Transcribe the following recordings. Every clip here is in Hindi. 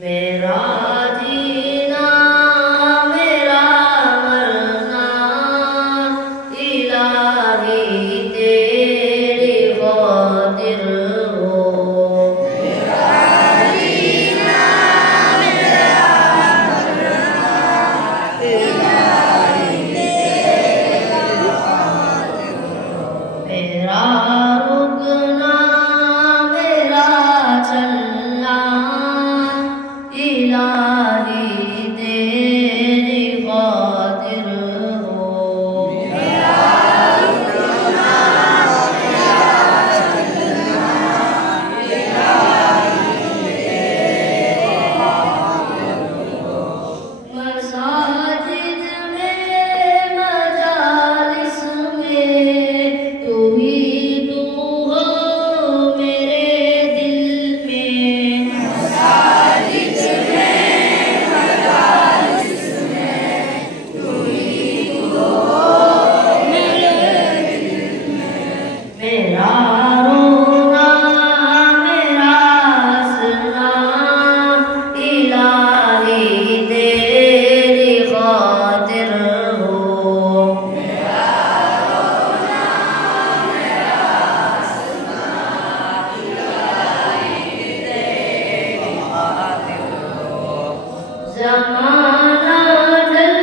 मेरा जीना मेरा मरना इलाही तेरी खातिर हो। मेरा जीना मेरा मरना इलाही तेरी खातिर हो। मेरा रुकना मेरा चलना इलाही तेरी खातिर हो। मेरा रुकना मेरा चलना इलाही तेरी खातिर हो। मसाजिद में मजालिस में तू ही तू हो मेरे दिल में। मसाजिद मेरा रोना मेरा हंसना इलाही तेरी खातिर हो। मेरा रोना मेरा हंसना इलाही तेरी खातिर हो। ज़माना ढल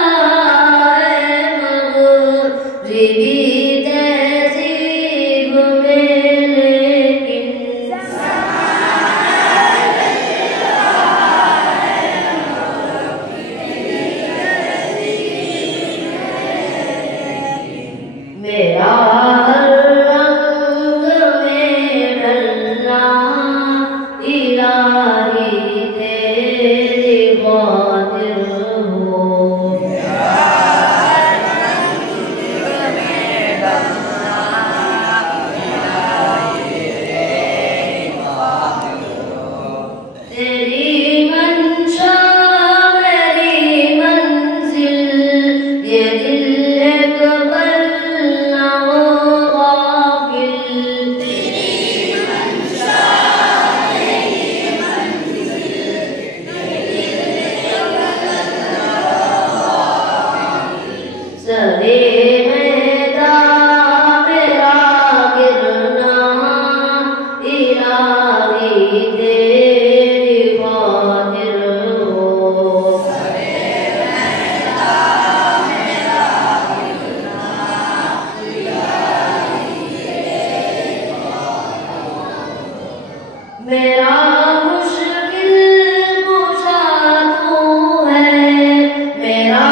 आए मग़रिबी मेरा रंग में ढलना इलाही तेरी खातिर हो। मेरा रंग में ढलना इलाही तेरी खातिर हो। तेरी मंशा मेरी मंजिल ये दिल एक सरे मैदान मेरा गिरना इलाही तेरी खातिर हो। सरे मैदान मेरा गिरना इलाही तेरी खातिर हो। मेरा मुश्किल कुशा तू है मेरा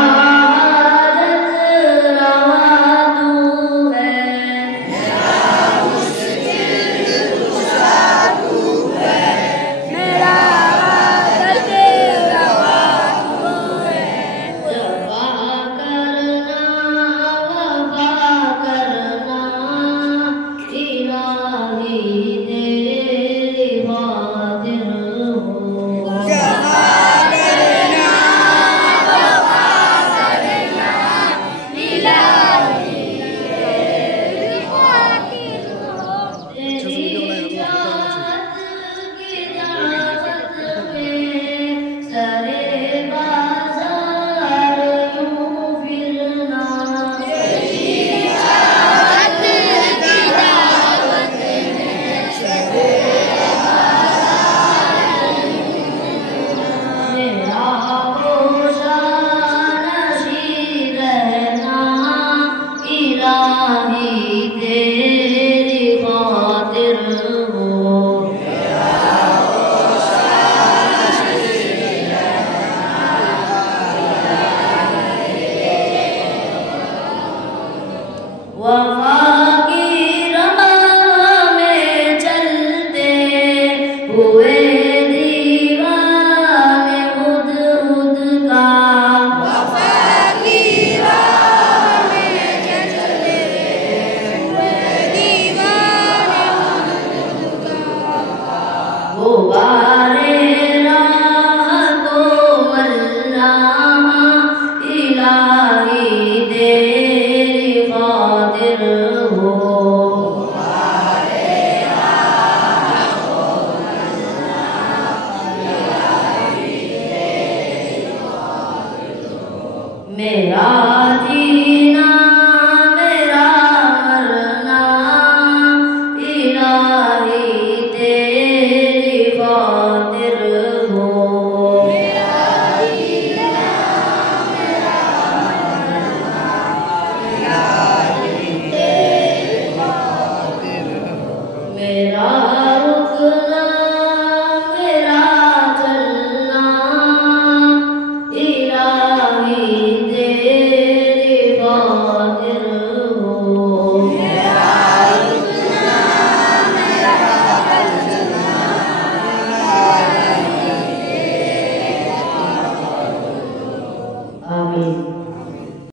वफ़ा की राह में चलते हुए दीवाने हुद-हुद का। वफ़ा की राह में चलते हुए दीवाने हुद-हुद का। वो